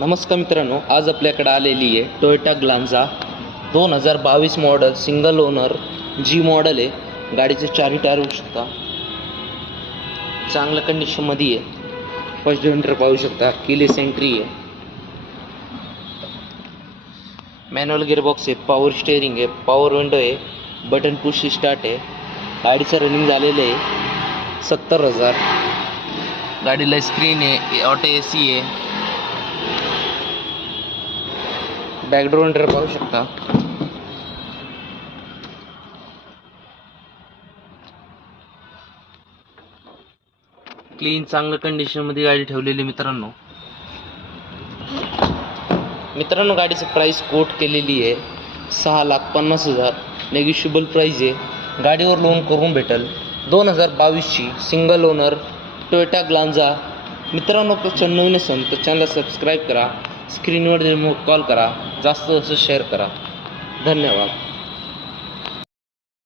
नमस्कार मित्रांनो, आज आपल्याकडे आलेली आहे Toyota Glanza 2022 model, single owner G model आहे। गाडीचे चारही टायर होऊ शकता, चांगल्या कंडिशनमध्ये आहे। फर्स्ट जनरेटर पाहू शकता, कीलेस एंट्री आहे, मॅन्युअल गिअरबॉक्स आहे, पॉवर स्टेअरिंग आहे, पॉवर विंडो आहे, बटन पुश स्टार्ट आहे। गाडीचं रनिंग झालेलं आहे 70,000। गाडीला स्क्रीन आहे, ऑटो AC आहे, बॅकडोर इंटर पाहू शकता। क्लीन चांगल्या कंडिशन मध्ये गाडी ठेवलेली मित्रांनो गाडीचं प्राइस कोट केलेली आहे 6,50,000। नेगोशिएबल प्राइस आहे। गाडीवर लोन करून भेटेल। 2022 ची सिंगल ओनर टोयोटा ग्लांजा। मित्रांनो नवीन असेल तर चॅनल सबस्क्राईब करा, स्क्रीनवर कॉल करा, जास्त शेअर करा। धन्यवाद।